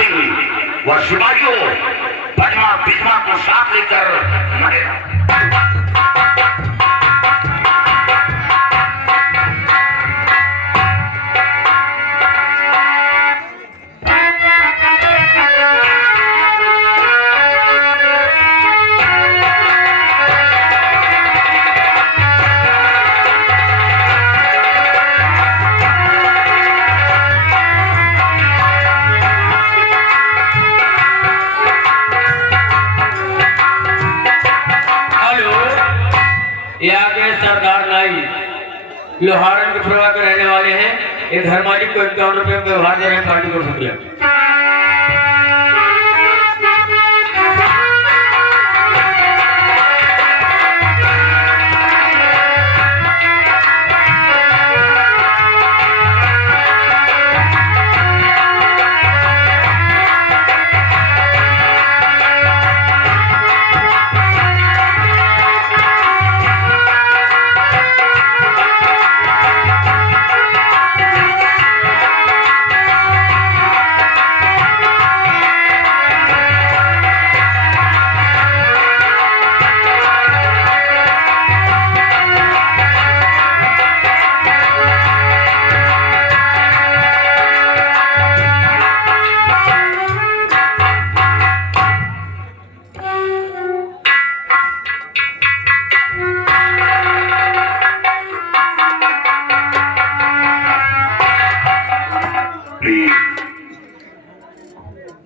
सिंह व शिवाजियों पद्मा बिस्मा को साथ लेकर मरेगा। लोहारन के प्रभाव के रहने वाले हैं। ये धर्माजी को 51 रुपये में व्यवहार दे रहे हैं पार्टी को शुक्रिया।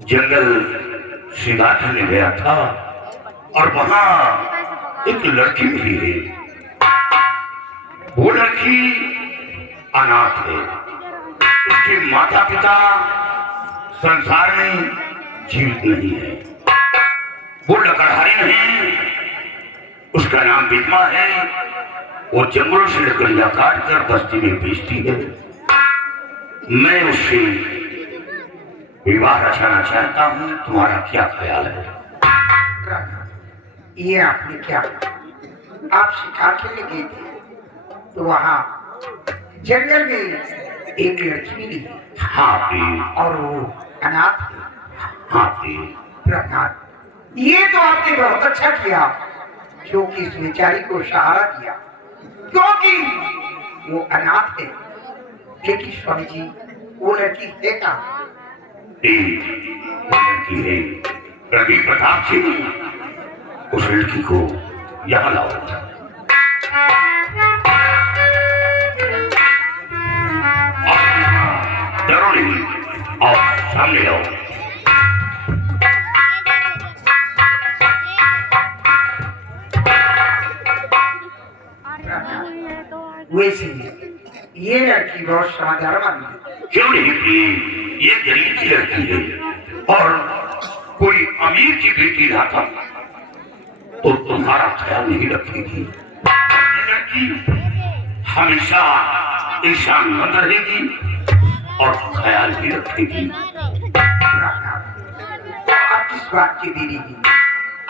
जंगल शिकार करने गया था और वहां एक लड़की मिली है। वो लड़की अनाथ है। उसके माता पिता संसार में जीवित नहीं है। वो लकड़हारी नहीं, उसका नाम बिस्मा है। वो जंगलों से लकड़ियां काट कर बस्ती में बेचती है। मैं उससे विवाह रचाना चाहता हूँ। तुम्हारा क्या ख्याल है? ये आपने क्या, आप शिकार के लिए गए थे तो वहाँ जंगल में एक लड़की मिली। हाँ प्रिय। और वो अनाथ है। हाँ प्रिय। प्रहलाद, ये तो आपने बहुत अच्छा किया क्योंकि इस बेचारी को सहारा दिया, क्योंकि वो अनाथ है। लेकिन स्वामी जी, वो लड़की है कहाँ? लड़की है रवि प्रताप सिंह। उस लड़की को यहाँ लाओ। डरो नहीं, आओ सामने आओ। वैसे ये लड़की बहुत समझदार वाली है। क्यों नहीं प्रिय, ये गरीब की लड़की है और कोई अमीर की बेटी लाता तो तुम्हारा ख्याल नहीं रखेगी। ये लड़की हमेशा ईशानमंद रहेगी और ख्याल भी रखेगी। आप किस बात की देरी की?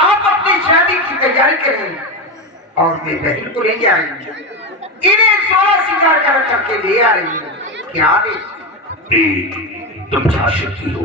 आप अपनी शादी की तैयारी करें और मैं बहन को ले जाएंगे। इन्हें 16 सिंगार करके ले आ रही हूँ। क्या आदेश? तुम जा सकती हो।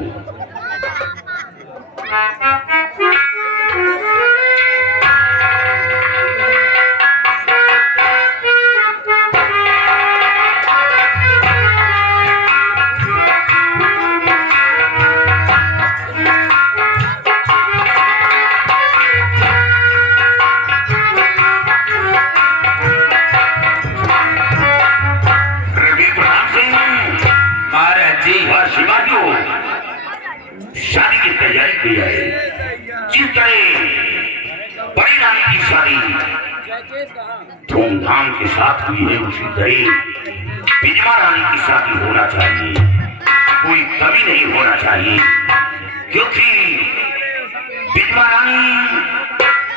शादी की तैयारी की जाए। जिस तरह बड़ी रानी की शादी धूमधाम के साथ हुई है, उसी तरह बिजमा रानी की शादी होना चाहिए। कोई कमी नहीं होना चाहिए, क्योंकि बिजमा रानी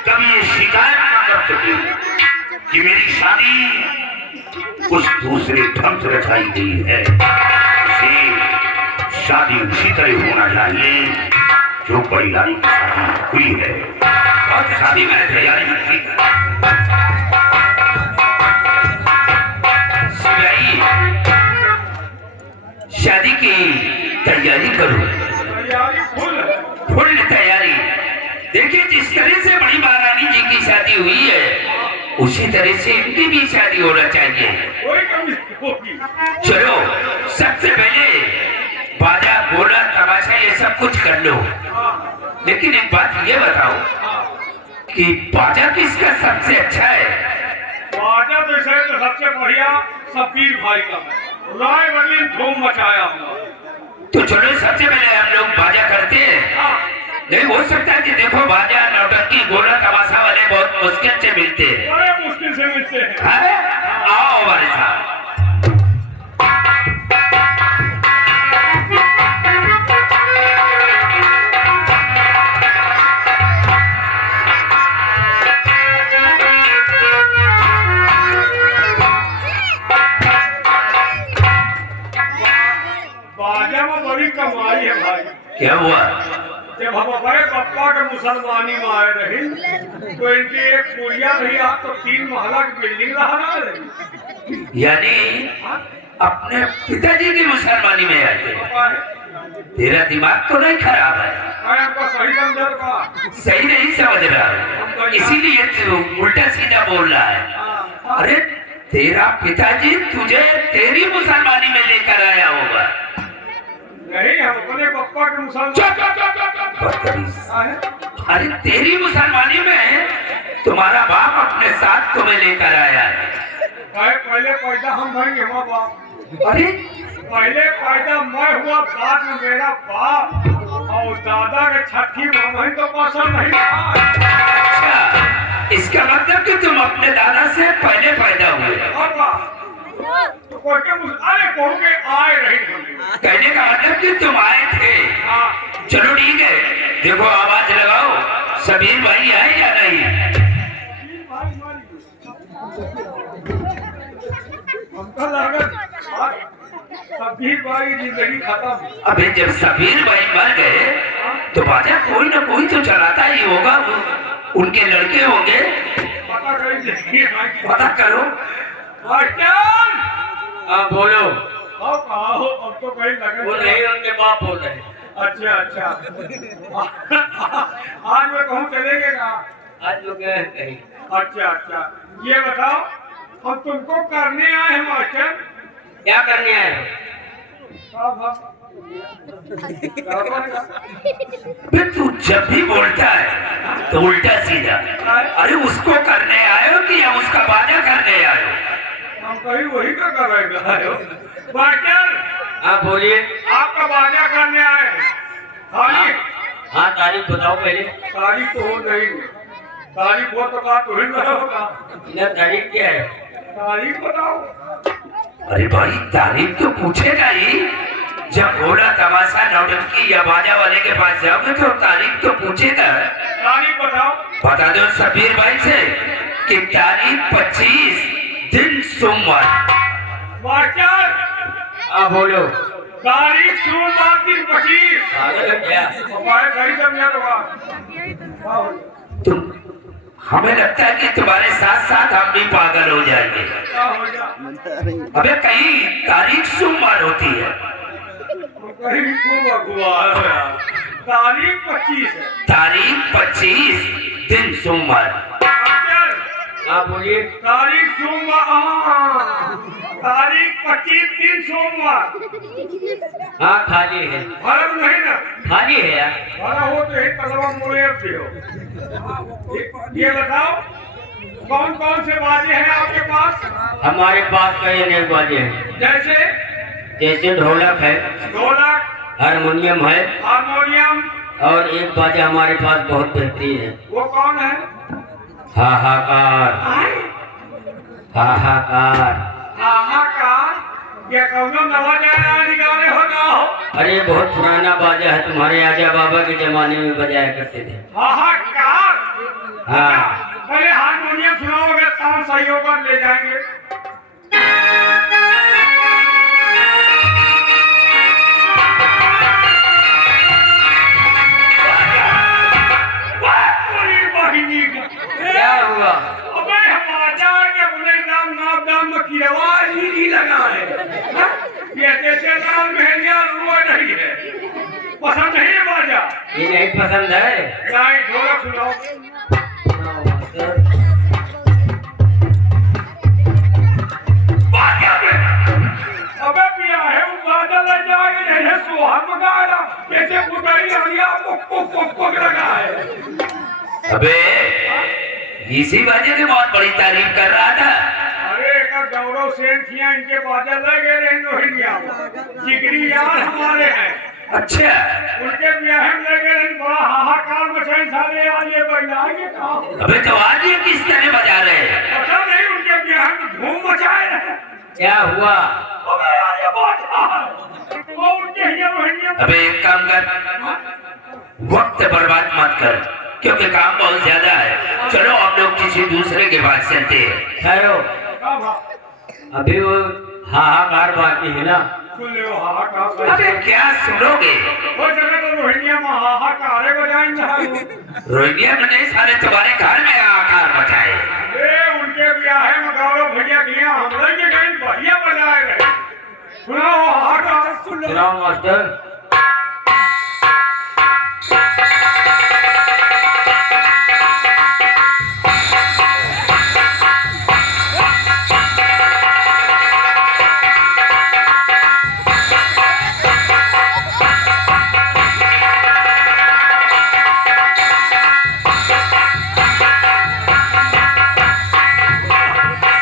कभी ये शिकायत न कर सके कि मेरी शादी कुछ दूसरे ढंग से रचाई गई है। शादी उसी तरह होना चाहिए जो बड़ी रानी की शादी हुई है। और शादी में तैयारी की शादी की तैयारी करो। तैयारी फुल है। फुल तैयारी। देखिए जिस तरह से बड़ी महारानी जी की शादी हुई है उसी तरह से इनकी भी शादी होना चाहिए। कोई कमी नहीं होगी। चलो सबसे पहले बाजा बोला तमाशा ये सब कुछ कर लो, लेकिन एक बात ये बताओ कि बाजा किसका सबसे अच्छा है? बाजा तो इसे तो सबसे बढ़िया शब्बीर भाई का है। राय बनी धूम मचाया हुआ। तो चलो सबसे पहले हम लोग बाजा करते हैं। नहीं हो सकता है कि देखो बाजा नौटंकी गोला तमाशा वाले बहुत मुश्किल से मिलते हैं। बड़े मुश्किल से मिलते हैं। अरे आओ हमारे साथ। बाजा में बड़ी कमाई है भाई। क्या हुआ? जब हम अपने पप्पा के मुसलमानी में आए रहे तो इनकी एक पुलिया नहीं आ तो 3 महला की बिल्डिंग रहा रही। यानी अपने पिताजी की मुसलमानी में आए थे। पता है? तेरा दिमाग तो नहीं खराब है? मैं आपको सही समझा का। सही नहीं समझ रहा है, इसीलिए तू उल्टा सीधा बोल रहा है। अरे तेरा पिताजी तुझे तेरी मुसलमानी में लेकर आया होगा। नहीं हम अपने पप्पा के मुसलमान। अरे तेरी मुसलमानी में तुम्हारा बाप अपने साथ तुम्हें लेकर आया है। पहले पैदा हम भरेंगे माँ बाप। अरे पहले पैदा मैं हुआ, बाद में मेरा बाप और दादा के छठी मामा तो पसंद नहीं था। अच्छा, इसका मतलब कि तुम अपने दादा से पहले पैदा हुए। तो कोई के अरे कहूँ के आए रही हमें। कहने का मतलब कि तुम आए थे। चलो ठीक है, देखो आवाज लगाओ, सबीर भाई है या नहीं? हमको लगा सबीर भाई जिंदगी खत्म। अबे जब सबीर भाई मर गए तो बाजा कोई ना कोई तो चलाता ही होगा, उनके लड़के होंगे। पता करें देखिए पता करो। मास्टर हाँ बोलो। अब कहा हो, अब तो कहीं लगे वो नहीं, उनके बाप बोल रहे हैं। अच्छा अच्छा। आज मैं कहूँ चलेंगे ना? आज लोग गए हैं कहीं। अच्छा अच्छा, ये बताओ हम तुमको करने आए हैं मास्टर। क्या करने आए हो? बे तू जब भी बोलता है तो उल्टा सीधा। अरे उसको करने आए हो कि या उसका बाजा करने आए हो? हम कहीं वही का कर रहे हो मास्टर। हाँ बोलिए। आपका बाजा करने आए हैं। खाली हाँ तारीख बताओ पहले। तारीख तो हो नहीं, तारीख हो तो कहा तो हिल रहा होगा। इधर तारीख क्या है? तारीख बताओ। अरे भाई तारीफ तो पूछेगा ही, जब घोड़ा तमाशा नौटंकी या बाजा वाले के पास जाओगे तो तारीख तो पूछेगा। तारीख बताओ। बता दो सबीर भाई से कि तारीख 25 दिन सोमवार। मास्टर हाँ बोलो। तारीख सोमवार दिन 25। पागल है क्या? हमारे सही समझा होगा। तुम हमें लगता है कि तुम्हारे साथ साथ हम भी पागल हो जाएंगे। क्या हो गया? अबे कहीं तारीख सोमवार होती है? कहीं घुमा है। तारीख 25 है। तारीख 25 दिन सोमवार। मास्टर हाँ बोलिए। तारीख सोमवार। तारीख 25 दिन सोमवार। हाँ खाली है। भरम नहीं ना? खाली है यार। भरा हो तो एक तलवा मोड़े भी हो। ये बताओ कौन कौन से बाजे हैं आपके पास? हमारे पास कई अनेक बाजे हैं, जैसे जैसे ढोलक है, ढोलक, हारमोनियम है, हारमोनियम। और एक बाजा हमारे पास बहुत बेहतरीन है, वो कौन है? हाहाकार। हाहाकार। हाहाकार। ये कौनो नवा गाना निकाले हो ना हो? अरे बहुत पुराना बाजा है, तुम्हारे आजा बाबा के जमाने में बजाया करते थे। हाहाकार। हाँ। पहले हारमोनियम सुनाओगे साउंड सही होगा, ले जाएंगे। क्या हुआ? अबे हमारा के अपने नाम दाम में किरवा ही लगा है। ये जैसे नाम में रुआ नहीं है। पसंद नहीं है ये नहीं पसंद है। नहीं ढोलक सुनाओ। सुनाओ मास्टर। अबे पिया है वो बाजा ले जाएगा नहीं सुहाग मगाड़ा कैसे पुटाई आलिया पुक लगा है। अबे इसी वजह की बहुत बड़ी तारीफ कर रहा था। अरे एक गौरव सेन किया इनके बाजा ले गए रहे रोहिंग्या जिगरी यार हमारे हैं। अच्छा उनके ब्याह में ले गए बड़ा हाहाकार मचाई सारे आलिए बजाएंगे कहाँ। अबे तो आज ये किस तरह बजा रहे हैं? पता नहीं उनके ब्याह में धूम मचाए रहे। क्या हुआ? अबे यार ये बाजा है वो उनके ही रोहिंग्या। अबे एक काम कर, वक्त बर्बाद मत कर क्योंकि काम बहुत ज्यादा है। चलो हम लोग किसी दूसरे के पास चलते हैं। ठहरो, अभी वो हाहाकार बाकी है ना। सुन लो हाहाकार। अबे क्या सुनोगे? वो जगह तो रोहिंग्या में हाहाकार बजाएंगे। रोहिंग्या में नहीं, सारे तुम्हारे घर में आकार मचाए। अरे उनके ब्याह में गौरव भैया के यहाँ हम लोग कहीं बढ़िया बजाए रहे। सुनाओ हाहाकार सुन लो। सुनाओ मास्टर।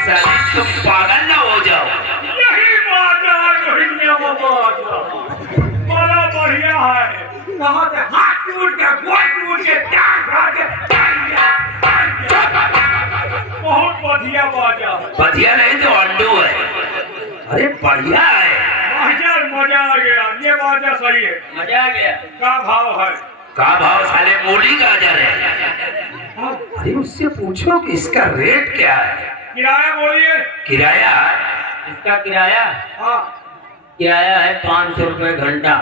साले तुम पागल ना हो जाओ। यही बाजा रोहिंग्या में बाजा बड़ा बढ़िया है। कहाँ से हाथ टूट के गोड़ टूट के टांग फाड़ के बहुत बढ़िया बाजा है। बढ़िया नहीं तो अंडू है। अरे बढ़िया है। मजा आ गया। ये बाजा सही है। मजा आ गया। का भाव है? का भाव? साले मूली गाजर है। अरे उससे पूछो कि इसका रेट क्या है। किराया बोलिए। किराया? इसका किराया हाँ किराया है 500 रुपये घंटा।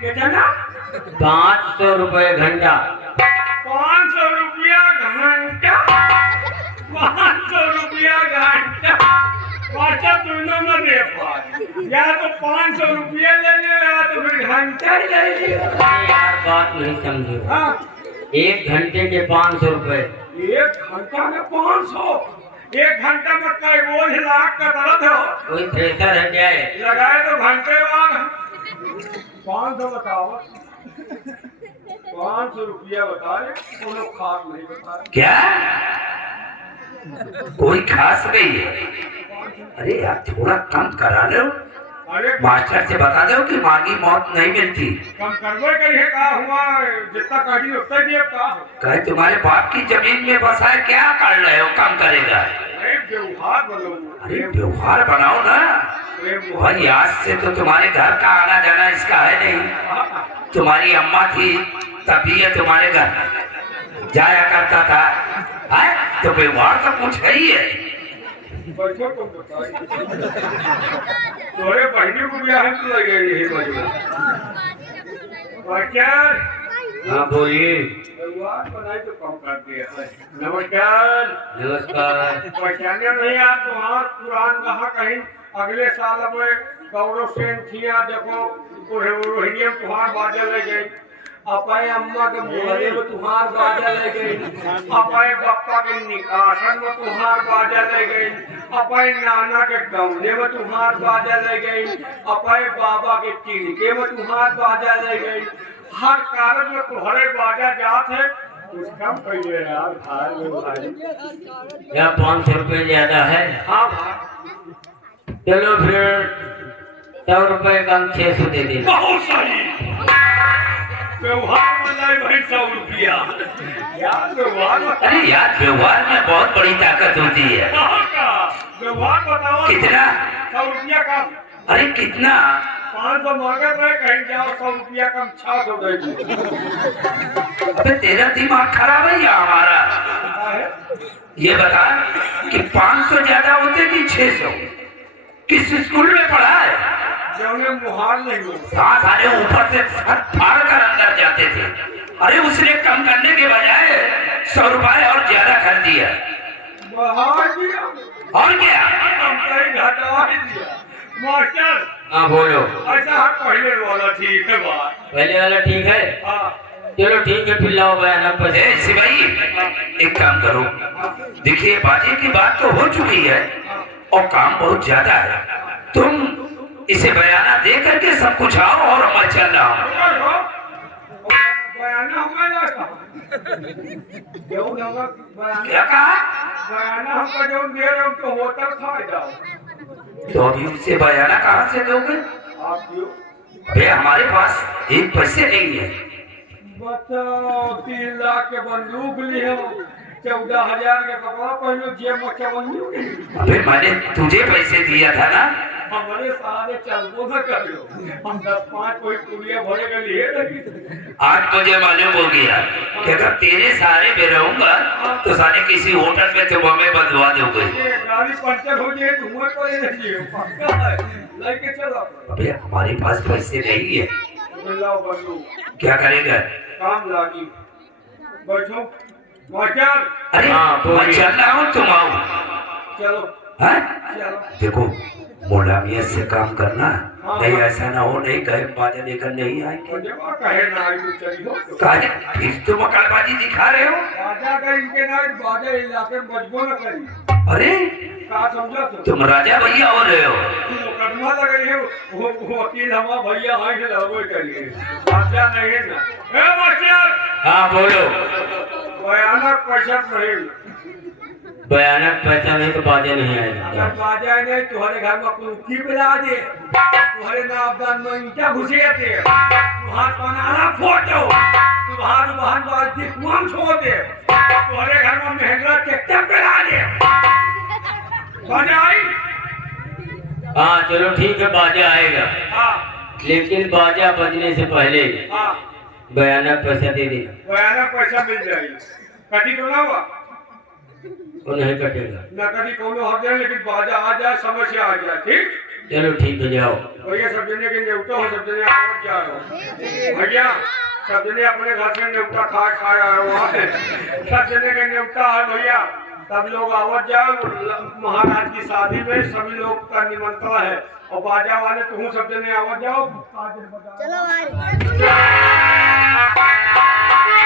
कितना? 500 रुपये घंटा। 500 रुपया घंटा। 500 रुपया घंटा। बाटा दोनों में दे पाए। या तो 500 रुपया ले ले या तो फिर घंटा ही ले लियो। अरे यार बात नहीं समझे। हाँ 1 घंटे के 500 रुपये। 1 घंटा में 500। 1 घंटा में कई बोझ लाख का दर्द हो। कोई थ्रेसर है क्या है? लगाए तो घंटे बाद 500 बताओ। 500 रुपया बताए वो लोग खास नहीं बताए। क्या? कोई खास नहीं है? अरे यार थोड़ा कम करा लो। अरे मास्टर से बता दो कि मांगी मौत नहीं मिलती। कम करबे करिए का हुआ जितना कही उतना दिए का। कहे तुम्हारे बाप की जमीन में बसा है, क्या कर रहे हो? कम करेगा? अरे व्यवहार बोलो। अरे व्यवहार बनाओ ना भाई। आज से तो तुम्हारे घर का आना जाना इसका है नहीं। तुम्हारी अम्मा थी तभी ये तुम्हारे घर जाया करता था। है तो व्यवहार तो कुछ है ही है। बैठो तुम बताइए। तोरे बहनी को ब्याह में लगे यही बजे। बच्चन हाँ बोलिए। व्यवहार बनाए तो कम कर दिया है। नमस्कार। नमस्कार। पहचाने नहीं आप तुम्हारा पुरान कहाँ कहीं अगले साल अब गौरव सेन थिया देखो रोहिंग्या में तुम्हार बाजा ले गई। अपाए अम्मा के मोहल्ले में तुम्हार बाजा ले गई। अपाए बप्पा के निकासन में तुम्हार बाजा ले गई। अपाए नाना के गौने में तुम्हार बाजा ले गई। अपाए बाबा के तिनके में तुम्हार बाजा ले गई। हर कारण में तुम्हारे बाजा जात है। कुछ कम कहिए यार। क्या 500 रुपये ज्यादा है? हाँ भाई चलो फिर 100 रुपये कम 600 दे देना। बहुत सही। व्यवहार बनाए भाई 100 रुपया। यार व्यवहार अरे यार व्यवहार में बहुत बड़ी ताकत होती है। कहाँ का व्यवहार बताओ। कितना? 100 रुपया कम। अरे कितना? 500 मांगे रहे कहीं जाओ 100 रुपया कम 600 दे दो। अबे तेरा दिमाग खराब है या हमारा? ये बता कि 500 ज्यादा होते कि 600? किस स्कूल में पढ़ा है? जो उन्हें मुहार नहीं हो। हाँ सारे ऊपर से छत फाड़ कर अंदर जाते थे। अरे उसने कम करने के बजाय 100 रुपए और ज्यादा कर दिया। बढ़ा दिया और क्या? हम कहीं घटा ही दिया। मास्टर हाँ बोलो। ऐसा है पहले वाला ठीक है बात। पहले वाला ठीक है, हाँ चलो ठीक है फिर लाओ बयानक पैसे। सिपाही एक काम करो, देखिए बाजे की बात तो हो चुकी है और काम बहुत ज्यादा है, तुम इसे बयाना दे करके सब कुछ आओ और मैं चल रहा हूँ। बयाना हमारा जो बयाना क्या कहा? बयाना हमको जो दे रहे हो तो होटल खा जाओ। तो अभी उससे बयाना कहाँ से दोगे? आप क्यों अबे हमारे पास एक पैसे नहीं है। बताओ 3 लाख के बंदूक लियो, 14,000 के कपड़ा पहनो, जेब में क्या बंदूक है? अबे मैंने तुझे पैसे दिया था ना। हमारे सारे चलबो न करियो, हम 10-5 कोई पुड़िया भरे के लिए लगी। आज मुझे मालूम हो गया कि अगर तेरे सहारे पे रहूंगा तो सारे किसी होटल में तुम हमें बदलवा दोगे। ये गाड़ी पंचर हो जाए तो मुझे कोई नहीं है, पक्का है, लेके चलो। अबे हमारे पास पैसे नहीं है, लाओ बंदूक, क्या करेगा? काम लागी। बैठो मास्टर, अरे हाँ, मैं चल रहा हूँ, तुम आओ। चलो हाँ? चलो। देखो मोलामियत से काम करना, हाँ। नहीं ऐसा ना हो नहीं कहे बाजा लेकर नहीं आएंगे। और जब कहे ना आई तो चलियो तो। काहे फिर तो मकालबाजी दिखा रहे हो? बाजा का इनके ना बाजा इलाके में बजबो न करी। अरे का समझा तो? तुम राजा भैया हो रहे हो। मुकदमा लगे वो वकील हमारा भैया हाँ से लगो करिए, बाजा नहीं है ना। ए मास्टर, हाँ बोलो। भयानक पैसा नहीं, बयानक पैसा नहीं तो बाजे नहीं अगर आएगा। बाजा नहीं तुम्हारे घर में कुल्फी पिला दे, तुम्हारे नाबदान में ईंटा घुसे दे, तुम्हार बनाना फोटो, तुम्हार बहन बाजी कुआं छोड़ दे, तुम्हारे घर में महंगा ट्रैक्टर पिला दे। बाजा आई? हाँ चलो ठीक है, बाजा आएगा, हाँ लेकिन बाजा बजने से पहले हाँ, बयानक पैसा दे देना। भयानक पैसा मिल जाएगी। कटी तो ना हुआ, वो नहीं कटेगा। न कभी कोनो हट जाए, लेकिन बाजा आ जाए, समय से आ जाए, ठीक? चलो ठीक है, जाओ। भैया सब जने के न्योता हो, सब जने आवत जा रहे हो भैया, सब जने अपने घर से न्योता खा रहे हो, सब जने के न्योता है भैया, सब लोग आवत जाओ। महाराज की शादी में सभी लोग का निमंत्रण है, और बाजा वाले तुम सब जने आवत जाओ। चलो भाई।